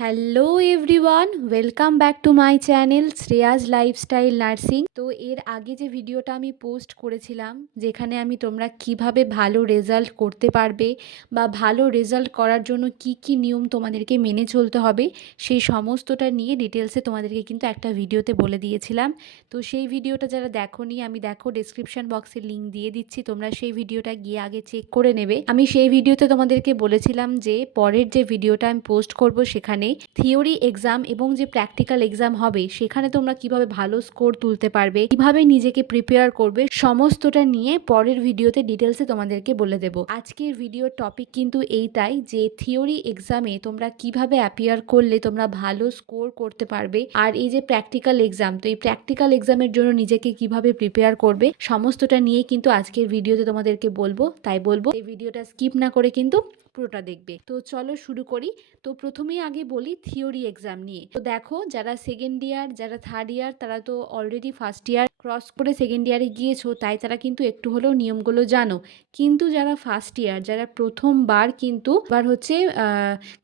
Hello everyone, welcome back to my channel Shreya's lifestyle nursing. তো এর আগে যে ভিডিওটা আমি পোস্ট করেছিলাম, যেখানে আমি তোমরা কিভাবে ভালো রেজাল্ট করতে পারবে বা ভালো রেজাল্ট করার জন্য কি কি নিয়ম তোমাদেরকে মেনে চলতে হবে, সেই সমস্তটা নিয়ে ডিটেলসে তোমাদেরকে কিন্তু একটা ভিডিওতে বলে দিয়েছিলাম। তো সেই ভিডিওটা যারা দেখোনি, আমি ডেসক্রিপশন বক্সে লিঙ্ক দিয়ে দিচ্ছি, তোমরা সেই ভিডিওটা গিয়ে আগে চেক করে নেবে। আমি সেই ভিডিওতে তোমাদেরকে বলেছিলাম যে পরের যে ভিডিওটা আমি পোস্ট করব সেখানে থিওরি এক্সাম এবং যে প্র্যাকটিক্যাল এক্সাম হবে সেখানে তোমরা কিভাবে ভালো স্কোর তুলতে পারবে, কিভাবে নিজেকে প্রিপেয়ার করবে, সমস্তটা নিয়ে পরের ভিডিওতে ডিটেলসে তোমাদেরকে বলে দেব। আজকের ভিডিওর টপিক কিন্তু এইটাই যে থিওরি এক্সামে তোমরা কিভাবে অ্যাপিয়ার করলে তোমরা ভালো স্কোর করতে পারবে, আর এই যে প্র্যাকটিক্যাল এক্সাম, তো এই প্র্যাকটিক্যাল এক্সামের জন্য নিজেকে কিভাবে প্রিপেয়ার করবে, সমস্তটা নিয়ে কিন্তু আজকের ভিডিওতে তোমাদেরকে বলবো। তাই বলবো এই ভিডিওটা স্কিপ না করে কিন্তু পুরোটা দেখবে। তো চলো শুরু করি। তো প্রথমেই আগে বলি থিওরি এক্সাম নিয়ে। তো দেখো, যারা সেকেন্ড ইয়ার, যারা থার্ড ইয়ার, তারা তো অলরেডি ফার্স্ট ইয়ার ক্রস করে সেকেন্ড ইয়ারে গিয়েছো, তাই তারা কিন্তু একটু হলেও নিয়মগুলো জানো। কিন্তু যারা ফার্স্ট ইয়ার, যারা প্রথমবার কিন্তু হচ্ছে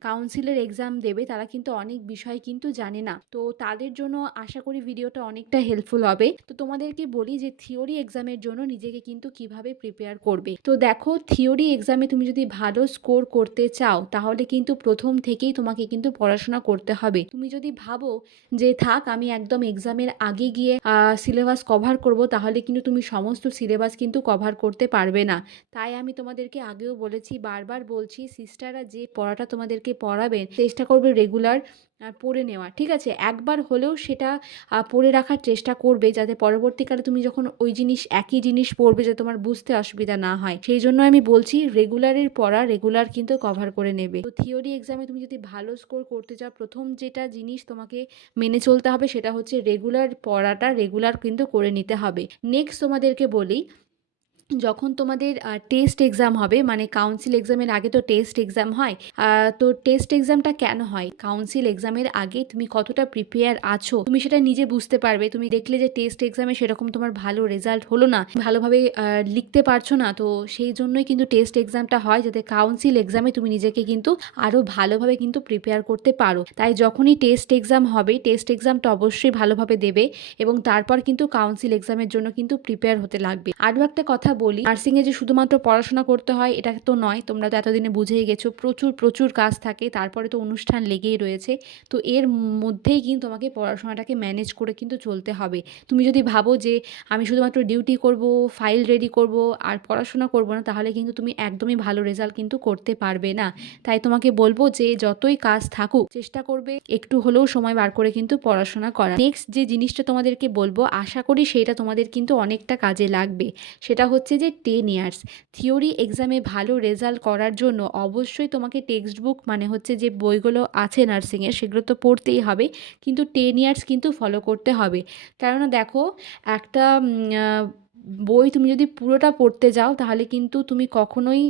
কাউন্সিলের এক্সাম দেবে, তারা কিন্তু অনেক বিষয় কিন্তু জানে না। তো তাদের জন্য আশা করি ভিডিওটা অনেকটা হেল্পফুল হবে। তো তোমাদেরকে বলি যে থিওরি এক্সামের জন্য নিজেকে কিন্তু কিভাবে প্রিপেয়ার করবে। তো দেখো, থিওরি এক্সামে তুমি যদি ভালো স্কোর করতে চাও তাহলে কিন্তু প্রথম থেকেই তোমাকে কিন্তু পড়াশোনা করতে হবে। তুমি যদি ভাবো যে থাক আমি একদম এক্সামের আগে গিয়ে সিলেবাস কভার করব, তাহলে কিন্তু তুমি সমস্ত সিলেবাস কিন্তু কভার করতে পারবে না। তাই আমি তোমাদেরকে আগেও বলেছি, বারবার বলছি, সিস্টাররা যে পড়াটা তোমাদেরকে পড়াবেন চেষ্টা করবে রেগুলার পড়ে নেওয়া, ঠিক আছে? একবার হলেও সেটা পড়ে রাখার চেষ্টা করবে, যাতে পরবর্তীকালে তুমি যখন ওই একই জিনিস পড়বে যাতে তোমার বুঝতে অসুবিধা না হয়। সেই জন্য আমি বলছি রেগুলারের পড়া রেগুলার কিন্তু কভার করে নেবে। তো থিওরি এক্সামে তুমি যদি ভালো স্কোর করতে চাও, প্রথম যেটা জিনিস তোমাকে মেনে চলতে হবে সেটা হচ্ছে রেগুলার পড়াটা রেগুলার কিন্তু করে নিতে হবে। নেক্সট তোমাদেরকে বলি, যখন তোমাদের টেস্ট এক্সাম হবে, মানে কাউন্সিল এক্সামের আগে তো টেস্ট এক্সাম হয়। তো টেস্ট এক্সামটা কেন হয়? কাউন্সিল এক্সামের আগে তুমি কতটা প্রিপেয়ার আছো তুমি সেটা নিজে বুঝতে পারবে। তুমি দেখলে যে টেস্ট এক্সামে সেরকম তোমার ভালো রেজাল্ট হলো না, ভালোভাবে লিখতে পারছো না, তো সেই জন্যই কিন্তু টেস্ট এক্সামটা হয়, যাতে কাউন্সিল এক্সামে তুমি নিজেকে কিন্তু আরও ভালোভাবে কিন্তু প্রিপেয়ার করতে পারো। তাই যখনই টেস্ট এক্সাম হবে, টেস্ট এক্সামটা অবশ্যই ভালোভাবে দেবে এবং তারপর কিন্তু কাউন্সিল এক্সামের জন্য কিন্তু প্রিপেয়ার হতে লাগবে। আরও একটা কথা বলি, নার্সিংয়ে যে শুধুমাত্র পড়াশোনা করতে হয় এটা তো নয়, তোমরা তো এতদিনে বুঝেই গেছো, প্রচুর প্রচুর কাজ থাকে, তারপরে তো অনুষ্ঠান লেগেই রয়েছে। তো এর মধ্যেই কিন্তু তোমাকে পড়াশোনাটাকে ম্যানেজ করে কিন্তু চলতে হবে। তুমি যদি ভাবো যে আমি শুধুমাত্র ডিউটি করব, ফাইল রেডি করব আর পড়াশোনা করব না, তাহলে কিন্তু তুমি একদমই ভালো রেজাল্ট কিন্তু করতে পারবে না। তাই তোমাকে বলবো যে যতই কাজ থাকুক চেষ্টা করবে একটু হলেও সময় বার করে কিন্তু পড়াশোনা করা। নেক্সট যে জিনিসটা তোমাদেরকে বলবো, আশা করি সেটা তোমাদের কিন্তু অনেকটা কাজে লাগবে, সেটা হচ্ছে যে 10 ইয়ার্স থিওরি এক্সামে ভালো রেজাল্ট করার জন্য অবশ্যই তোমাকে টেক্সট বুক, মানে হচ্ছে যে বইগুলো আছে নার্সিংয়ের, সেগুলো তো পড়তেই হবে, কিন্তু 10 ইয়ার্স কিন্তু ফলো করতে হবে। কেননা দেখো, একটা বই তুমি যদি পুরোটা পড়তে যাও তাহলে কিন্তু তুমি কখনোই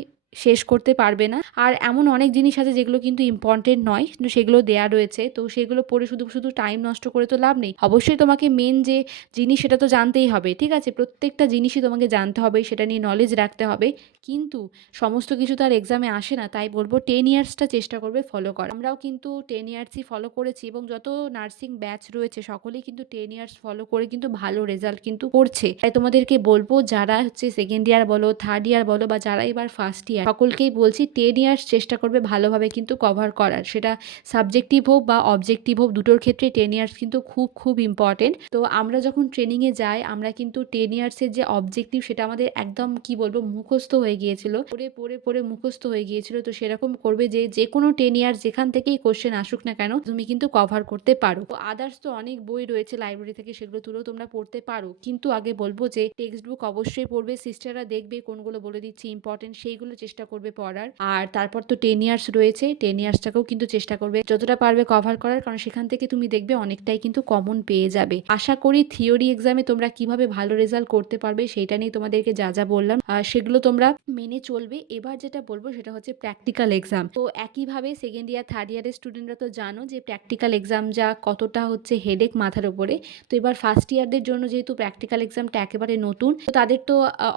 শেষ করতে পারবে না। আর এমন অনেক জিনিস আছে যেগুলো কিন্তু ইম্পর্টেন্ট নয়, কিন্তু সেগুলো দেয়া রয়েছে, তো সেগুলো পড়ে শুধু শুধু টাইম নষ্ট করে তো লাভ নেই। অবশ্যই তোমাকে মেন যে জিনিস সেটা তো জানতেই হবে, ঠিক আছে? প্রত্যেকটা জিনিসই তোমাকে জানতে হবে, সেটা নিয়ে নলেজ রাখতে হবে, কিন্তু সমস্ত কিছু তো আর এক্সামে আসে না। তাই বলবো 10 ইয়ার্সটা চেষ্টা করবে ফলো করা। আমরাও কিন্তু 10 ইয়ার্সই ফলো করেছি এবং যত নার্সিং ব্যাচ রয়েছে সকলেই কিন্তু 10 ইয়ার্স ফলো করে কিন্তু ভালো রেজাল্ট কিন্তু করছে। তাই তোমাদেরকে বলবো, যারা হচ্ছে সেকেন্ড ইয়ার বলো, থার্ড ইয়ার বলো, বা যারা এবার ফার্স্ট ইয়ার, সকলকেই বলছি 10 ইয়ার্স চেষ্টা করবে ভালোভাবে কিন্তু কভার করার। সেটা সাবজেক্টিভ হোক বা অবজেক্টিভ হোক, দুটোর ক্ষেত্রে 10 ইয়ার্স কিন্তু খুব খুব ইম্পর্টেন্ট। তো আমরা যখন ট্রেনিংয়ে যাই, আমরা কিন্তু 10 ইয়ার্সের যে অবজেক্টিভ সেটা আমাদের একদম কি বলবো মুখস্থ হয়ে গিয়েছিল, পড়ে পড়ে পড়ে মুখস্থ হয়ে গিয়েছিল। তো সেরকম করবে যে যে কোনো 10 ইয়ার্স যেখান থেকেই কোশ্চেন আসুক না কেন তুমি কিন্তু কভার করতে পারো। তো আদার্স তো অনেক বই রয়েছে লাইব্রেরি থেকে, সেগুলো তুলেও তোমরা পড়তে পারো, কিন্তু আগে বলবো যে টেক্সট বুক অবশ্যই পড়বে। সিস্টাররা দেখবে কোনগুলো বলে দিচ্ছি ইম্পর্টেন্ট, সেইগুলো চেষ্টা করবে পড়ার। আর তারপর তো 10 ইয়ার্স রয়েছে, 10 ইয়ার্সটাকেও কিন্তু চেষ্টা করবে যতটা পারবে কভার করার, কারণ সেখান থেকে তুমি দেখবে অনেকটাই কিন্তু কমন পেয়ে যাবে। আশা করি থিওরি এক্সামে তোমরা কিভাবে ভালো রেজাল্ট করতে পারবে সেইটা নিয়ে তোমাদেরকে যা যা বললাম সেগুলো তোমরা মেনে চলবে। এবার যেটা বলবো সেটা হচ্ছে প্র্যাকটিক্যাল এক্সাম। তো একইভাবে সেকেন্ড ইয়ার থার্ড ইয়ারের স্টুডেন্টরা তো জানো যে প্র্যাকটিক্যাল এক্সাম যা কতটা হচ্ছে হেডেক মাথার উপরে। তো এবার ফার্স্ট ইয়ারদের জন্য যেহেতু প্র্যাকটিক্যাল এক্সামটা একেবারে নতুন, তো তাদের তো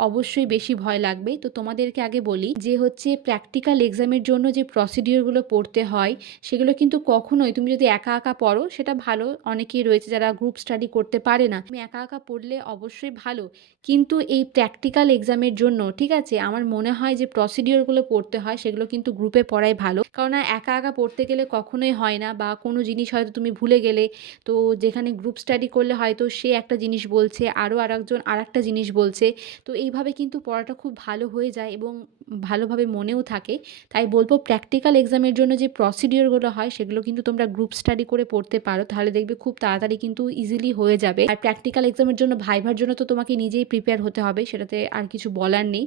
অবশ্যই বেশি ভয় লাগবে। তো তোমাদেরকে আগে বলি যে হচ্ছে প্র্যাকটিক্যাল এক্সামের জন্য যে প্রসিডিওরগুলো পড়তে হয় সেগুলো কিন্তু কখনোই তুমি যদি একা একা পড়ো সেটা ভালো, অনেকেই রয়েছে যারা গ্রুপ স্টাডি করতে পারে না, তুমি একা একা পড়লে অবশ্যই ভালো, কিন্তু এই প্র্যাকটিক্যাল এক্সামের জন্য ঠিক আছে আমার মনে হয় যে প্রসিডিওরগুলো পড়তে হয় সেগুলো কিন্তু গ্রুপে পড়াই ভালো, কারণ একা একা পড়তে গেলে কখনোই হয় না, বা কোনো জিনিস হয়তো তুমি ভুলে গেলে, তো যেখানে গ্রুপ স্টাডি করলে হয়তো সে একটা জিনিস বলছে আরও আরেকজন আরেকটা জিনিস বলছে, তো এইভাবে কিন্তু পড়াটা খুব ভালো হয়ে যায় এবং ভালোভাবে মনেও থাকে। তাই বলবো প্র্যাকটিক্যাল এক্সামের জন্য যে প্রসিডিওরগুলো হয় সেগুলো কিন্তু তোমরা গ্রুপ স্টাডি করে পড়তে পারো, তাহলে দেখবে খুব তাড়াতাড়ি কিন্তু ইজিলি হয়ে যাবে। আর প্র্যাকটিক্যাল এক্সামের জন্য ভাইভার জন্য তো তোমাকে নিজেই প্রিপেয়ার হতে হবে, সেটাতে আর কিছু বলার নেই,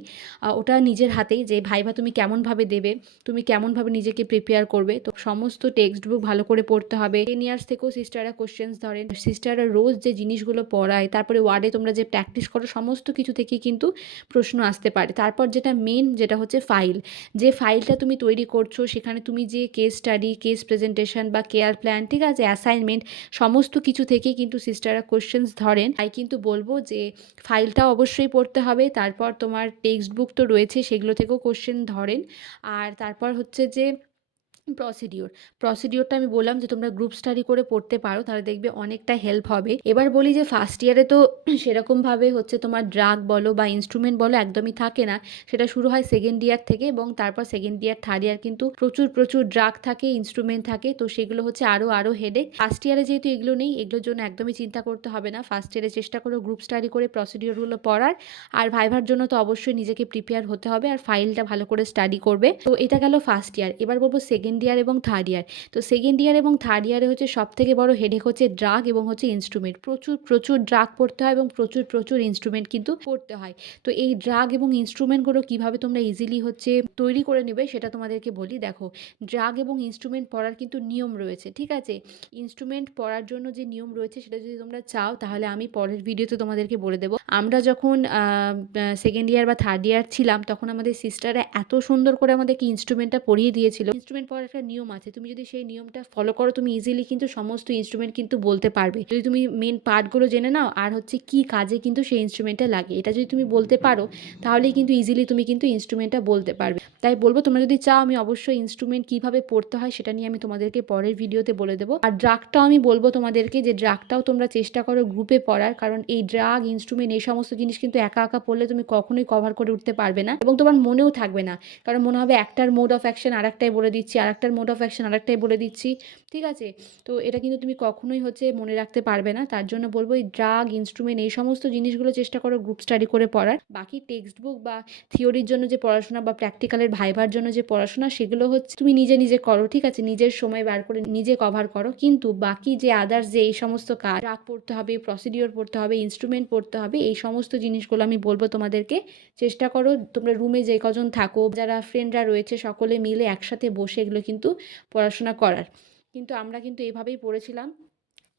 ওটা নিজের হাতেই যে ভাইভা তুমি কেমনভাবে দেবে, তুমি কেমনভাবে নিজেকে প্রিপেয়ার করবে। তো সমস্ত টেক্সট বুক ভালো করে পড়তে হবে। 10 ইয়ার্স থেকেও সিস্টাররা কোশ্চেন্স ধরেন, সিস্টাররা রোজ যে জিনিসগুলো পড়ায়, তারপরে ওয়ার্ডে তোমরা যে প্র্যাকটিস করো সমস্ত কিছু থেকেই কিন্তু প্রশ্ন আসতে পারে। তারপর যেটা মেন যেটা হচ্ছে ফাইল, যে ফাইলটা তুমি তৈরি করছো সেখানে তুমি যে কেস স্টাডি, কেস প্রেজেন্টেশন বা কেয়ার প্ল্যান ঠিক আছে, অ্যাসাইনমেন্ট সমস্ত কিছু থেকেই কিন্তু সিস্টাররা কোশ্চেন্স ধরেন। তাই কিন্তু বলবো যে ফাইলটা অবশ্যই পড়তে হবে, তারপর তোমার টেক্সট বুক তো রয়েছে সেগুলো থেকেও কোশ্চেন ধরেন, আর তারপর হচ্ছে যে প্রসিডিওরটা আমি বললাম যে তোমরা গ্রুপ স্টাডি করে পড়তে পারো, তাহলে দেখবে অনেকটা হেল্প হবে। এবার বলি যে ফার্স্ট ইয়ারে তো সেরকমভাবে হচ্ছে তোমার ড্রাগ বলো বা ইনস্ট্রুমেন্ট বলো একদমই থাকে না, সেটা শুরু হয় সেকেন্ড ইয়ার থেকে, এবং তারপর সেকেন্ড ইয়ার থার্ড ইয়ার কিন্তু প্রচুর প্রচুর ড্রাগ থাকে, ইনস্ট্রুমেন্ট থাকে, তো সেগুলো হচ্ছে আরও হেডেক। ফার্স্ট ইয়ারে যেহেতু এগুলো নেই, এগুলোর জন্য একদমই চিন্তা করতে হবে না। ফার্স্ট ইয়ারে চেষ্টা করো গ্রুপ স্টাডি করে প্রসিডিওরগুলো পড়ার, আর ভাইভার জন্য তো অবশ্যই নিজেকে প্রিপেয়ার হতে হবে, আর ফাইলটা ভালো করে স্টাডি করবে। তো এটা গেল ফার্স্ট ইয়ার। এবার বলবো সেকেন্ড ইয়ার এবং থার্ড ইয়ার। তো সেকেন্ড ইয়ার এবং থার্ড ইয়ারে হচ্ছে সব থেকে বড় হেডেক হচ্ছে ড্রাগ এবং হচ্ছে ইনস্ট্রুমেন্ট, প্রচুর প্রচুর ড্রাগ পড়তে হয় এবং প্রচুর প্রচুর ইনস্ট্রুমেন্ট কিন্তু পড়তে হয়। তো এই ড্রাগ এবং ইনস্ট্রুমেন্টগুলো কীভাবে তোমরা ইজিলি হচ্ছে তৈরি করে নেবে সেটা তোমাদেরকে বলি। দেখো, ড্রাগ এবং ইনস্ট্রুমেন্ট পড়ার কিন্তু নিয়ম রয়েছে, ঠিক আছে? ইনস্ট্রুমেন্ট পড়ার জন্য যে নিয়ম রয়েছে সেটা যদি তোমরা চাও তাহলে আমি পরের ভিডিওতে তোমাদেরকে বলে দেবো। আমরা যখন সেকেন্ড ইয়ার বা থার্ড ইয়ার ছিলাম তখন আমাদের সিস্টাররা এত সুন্দর করে আমাদেরকে ইনস্ট্রুমেন্টটা পড়িয়ে দিয়েছিল। ইনস্ট্রুমেন্ট পড়ার একটা নিয়ম আছে, তুমি যদি সেই নিয়মটা ফলো করো তুমি ইজিলি কিন্তু সমস্ত ইনস্ট্রুমেন্ট কিন্তু বলতে পারবে, যদি তুমি মেন পার্টগুলো জেনে নাও আর হচ্ছে কি কাজে কিন্তু সেই ইনস্ট্রুমেন্টটা লাগে, এটা যদি তুমি বলতে পারো তাহলেই কিন্তু ইজিলি তুমি কিন্তু ইনস্ট্রুমেন্টটা বলতে পারবে। তাই বলবো তোমরা যদি চাও আমি অবশ্যই ইনস্ট্রুমেন্ট কীভাবে পড়তে হয় সেটা নিয়ে আমি তোমাদেরকে পরের ভিডিওতে বলে দেবো। আর ড্রাগটাও আমি বলবো তোমাদেরকে যে ড্রাগটাও তোমরা চেষ্টা করো গ্রুপে পড়ার, কারণ এই ড্রাগ ইনস্ট্রুমেন্ট এই সমস্ত জিনিস কিন্তু একা একা পড়লে তুমি কখনোই কভার করে উঠতে পারবে না এবং তোমার মনেও থাকবে না, কারণ মনে হবে একটার মোড অফ অ্যাকশন আরেকটাই বলে দিচ্ছি, আরেকটার মোড অফ অ্যাকশন আরেকটাই বলে দিচ্ছি, ঠিক আছে? তো এটা কিন্তু তুমি কখনোই হচ্ছে মনে রাখতে পারবে না। তার জন্য বলবো এই ড্রাগ ইনস্ট্রুমেন্ট এই সমস্ত জিনিসগুলো চেষ্টা করো গ্রুপ স্টাডি করে পড়ার। বাকি টেক্সট বুক বা থিওরির জন্য যে পড়াশোনা বা প্র্যাকটিক্যালের ভাইভার জন্য যে পড়াশোনা সেগুলো হচ্ছে তুমি নিজে নিজে করো, ঠিক আছে? নিজের সময় বার করে নিজে কভার করো, কিন্তু বাকি যে আদার্স যে এই সমস্ত কাজ, ড্রাগ পড়তে হবে, প্রসিডিওর পড়তে হবে, ইনস্ট্রুমেন্ট পড়তে হবে, এই সমস্ত জিনিসগুলো আমি বলবো তোমাদেরকে চেষ্টা করো তোমরা রুমে যে কজন থাকো, যারা ফ্রেন্ডরা রয়েছে সকলে মিলে একসাথে বসে এগুলো কিন্তু পড়াশোনা করার। কিন্তু আমরা কিন্তু এভাবেই পড়েছিলাম,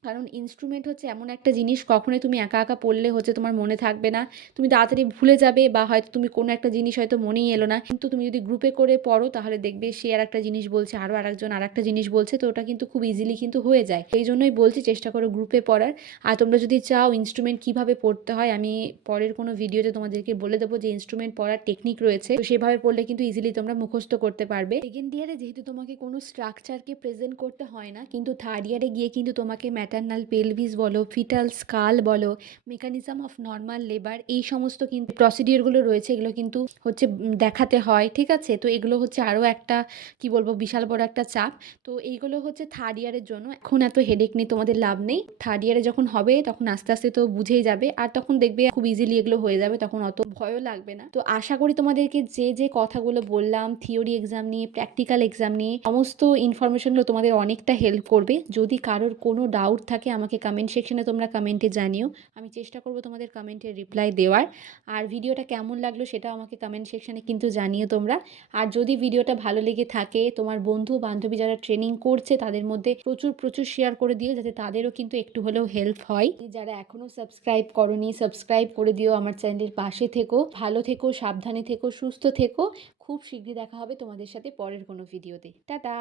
কারণ ইনস্ট্রুমেন্ট হচ্ছে এমন একটা জিনিস কখনোই তুমি একা একা পড়লে হচ্ছে তোমার মনে থাকবে না, তুমি তাড়াতাড়ি ভুলে যাবে, বা হয়তো তুমি কোনো একটা জিনিস হয়তো মনেই এলো না, কিন্তু তুমি যদি গ্রুপে করে পড়ো তাহলে দেখবে সে আর একটা জিনিস বলছে, আরও আরেকজন আর একটা জিনিস বলছে, তো ওটা কিন্তু খুব ইজিলি কিন্তু হয়ে যায়। এই জন্যই বলছি চেষ্টা করো গ্রুপে পড়ার। আর তোমরা যদি চাও ইনস্ট্রুমেন্ট কীভাবে পড়তে হয় আমি পরের কোনো ভিডিওতে তোমাদেরকে বলে দেবো যে ইনস্ট্রুমেন্ট পড়ার টেকনিক রয়েছে, তো সেভাবে পড়লে কিন্তু ইজিলি তোমরা মুখস্থ করতে পারবে। সেকেন্ড ইয়ারে যেহেতু তোমাকে কোনো স্ট্রাকচারকে প্রেজেন্ট করতে হয় না, কিন্তু থার্ড ইয়ারে গিয়ে কিন্তু তোমাকে ম্যাটারনাল পেলভিস বলো, ফিটাল স্কাল বলো, মেকানিজম অফ নর্মাল লেবার, এই সমস্ত কিন্তু প্রসিডিওরগুলো রয়েছে এগুলো কিন্তু হচ্ছে দেখাতে হয়, ঠিক আছে? তো এগুলো হচ্ছে আরও একটা কি বলবো বিশাল বড় একটা চাপ। তো এইগুলো হচ্ছে থার্ড ইয়ারের জন্য, এখন এত হেডেক নিয়ে তোমাদের লাভ নেই, থার্ড ইয়ারে যখন হবে তখন আস্তে আস্তে তো বুঝেই যাবে, আর তখন দেখবে খুব ইজিলি এগুলো হয়ে যাবে, তখন অত ভয়ও লাগবে না। তো আশা করি তোমাদেরকে যে যে কথাগুলো বললাম থিওরি এক্সাম নিয়ে, প্র্যাকটিক্যাল এক্সাম নিয়ে, সমস্ত ইনফরমেশনগুলো তোমাদের অনেকটা হেল্প করবে। যদি কারোর কোনো ডাউট থাকে আমাকে কমেন্ট সেকশনে তোমরা কমেন্টে জানিও, আমি চেষ্টা করব তোমাদের কমেন্টের রিপ্লাই দেওয়ার। আর ভিডিওটা কেমন লাগলো সেটাও আমাকে কমেন্ট সেকশনে কিন্তু জানিও তোমরা। আর যদি ভিডিওটা ভালো লেগে থাকে তোমার বন্ধু বান্ধবী যারা ট্রেনিং করছে তাদের মধ্যে প্রচুর প্রচুর শেয়ার করে দিও, যাতে তাদেরও কিন্তু একটু হলেও হেল্প হয়। যারা এখনও সাবস্ক্রাইব করোনি সাবস্ক্রাইব করে দিও, আমার চ্যানেলের পাশে থেকো, ভালো থেকো, সাবধানে থেকো, সুস্থ থেকো। খুব শীঘ্রই দেখা হবে তোমাদের সাথে পরের কোনো ভিডিওতে। টাটা।